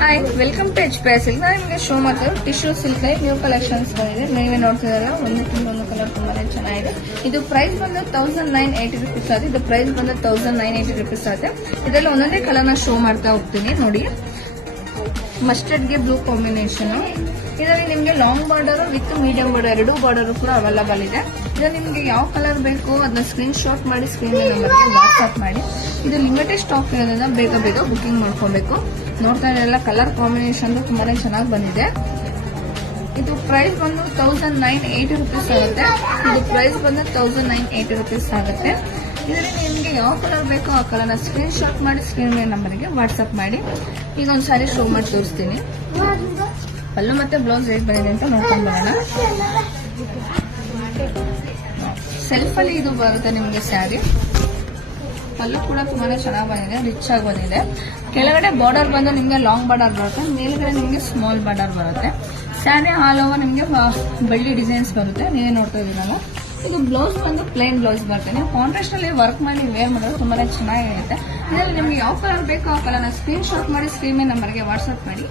Hi, welcome to HPI silk. ನಾನು ನಿಮಗೆ show ಮಾಡ್ತಿರೋದು ಟಿಶ್ಯೂ ಸಿಲ್ಕ್ ನ್ಯೂ ಕಲೆಕ್ಷನ್ಸ್ ಬಂದಿದೆ. ನೀವೇ ನೋಡ್ತಿದಾರ, ಒಂದು ಕಲರ್ ತುಂಬಾನೇ ಚೆನ್ನಾಗಿದೆ. ಇದು ಪ್ರೈಸ್ ಬಂದು 1980 rupees ಆಗುತ್ತೆ. ಇದು ಪ್ರೈಸ್ ಬಂದು 1980 rupees ಆಗುತ್ತೆ. ಇದರಲ್ಲಿ ಒಂದೊಂದೇ ಕಲರ್ ನ ಶೋ ಮಾಡ್ತಾ ಹೋಗ್ತೀನಿ. ನೋಡಿ, ಮಸ್ಟರ್ಡ್ ಗೆ ಬ್ಲೂ ಕಾಂಬಿನೇಷನ್. ಇದರಲ್ಲಿ ನಿಮಗೆ long border with medium border ಎರಡು ಬಾರ್ಡರ್ ಕೂಡ ಅವೈಲಬಲ್ ಇದೆ. ಇದು ನಿಮಗೆ ಯಾವ ಕಲರ್ ಬೇಕು ಅದನ್ನ ಸ್ಕ್ರೀನ್ ಶಾಟ್ ಮಾಡಿ ಸ್ಕ್ರೀನ್ ನಂಬರ್ಗೆ ವಾಟ್ಸ್ಆಪ್ ಮಾಡಿ. ಇದು ಲಿಮಿಟೆಡ್ ಸ್ಟಾಕ್ ಇರೋದ್ರಿಂದ ಬೇಗ ಬೇಗ ಬುಕಿಂಗ್ ಮಾಡ್ಕೋಬೇಕು. ನೋಡ್ತಾ ಇರಲ್ಲ, ಕಲರ್ ಕಾಂಬಿನೇಷನ್ ತುಂಬಾನೇ ಚೆನ್ನಾಗಿ ಬಂದಿದೆ. ಇದು ಪ್ರೈಸ್ ಬಂದು 1980 rupees ಆಗುತ್ತೆ. ಇದು ಪ್ರೈಸ್ ಬಂದು 1980 rupees ಆಗುತ್ತೆ. ಇದರಲ್ಲಿ ನಿಮಗೆ ಯಾವ ಕಲರ್ ಬೇಕೋ ಆ ಕಲರ್ನ ಸ್ಕ್ರೀನ್ ಶಾಟ್ ಮಾಡಿ ಸ್ಕ್ರೀನ್ ನಂಬರ್ಗೆ ವಾಟ್ಸ್ಆಪ್ ಮಾಡಿ. ಈಗ ಒಂದು ಸಾರಿ ಶೋ ಮಾಡಿ ತೋರಿಸ್ತೀನಿ. ಪಲ್ಲು ಮತ್ತೆ ಬ್ಲೌಸ್ ರೇಟ್ ಬಂದಿದೆ ಅಂತ ನೋಡ್ಕೊಂಡು ಬರೋಣ. ಸೆಲ್ಫ್ ಅಲ್ಲಿ ಇದು ಬರುತ್ತೆ ನಿಮಗೆ ಸ್ಯಾರಿ. ಪಲ್ಲು ಕೂಡ ತುಂಬಾನೇ ಚೆನ್ನಾಗಿ ಬಂದಿದೆ, ರಿಚ್ ಆಗಿ ಬಂದಿದೆ. ಕೆಳಗಡೆ ಬಾರ್ಡರ್ ಬಂದು ನಿಮಗೆ ಲಾಂಗ್ ಬಾರ್ಡರ್ ಬರುತ್ತೆ, ಮೇಲ್ಗಡೆ ನಿಮಗೆ ಸ್ಮಾಲ್ ಬಾರ್ಡರ್ ಬರುತ್ತೆ. ಸ್ಯಾರಿ ಆಲ್ ಓವರ್ ನಿಮಗೆ ಬಳ್ಳಿ ಡಿಸೈನ್ಸ್ ಬರುತ್ತೆ, ನೀವೇ ನೋಡ್ತಾ ಇದ್ದೀರಲ್ಲ. ಇದು ಬ್ಲೌಸ್ ಬಂದು ಪ್ಲೇನ್ ಬ್ಲೌಸ್ ಬರುತ್ತೆ. ನೀವು ಕಾಂಟ್ರಾಸ್ಟ್ ಅಲ್ಲಿ ವರ್ಕ್ ಮಾಡಿ ವೇರ್ ಮಾಡೋದು ತುಂಬಾನೇ ಚೆನ್ನಾಗಿರುತ್ತೆ. ಇದರಲ್ಲಿ ನಿಮಗೆ ಯಾವ ಕಲರ್ ಬೇಕೋ ಆ ಕಲರ್ನ ಸ್ಕ್ರೀನ್ ಶಾಟ್ ಮಾಡಿ ಸ್ಕ್ರೀನ್ ನಂಬರ್ಗೆ ವಾಟ್ಸ್ಆಪ್ ಮಾಡಿ.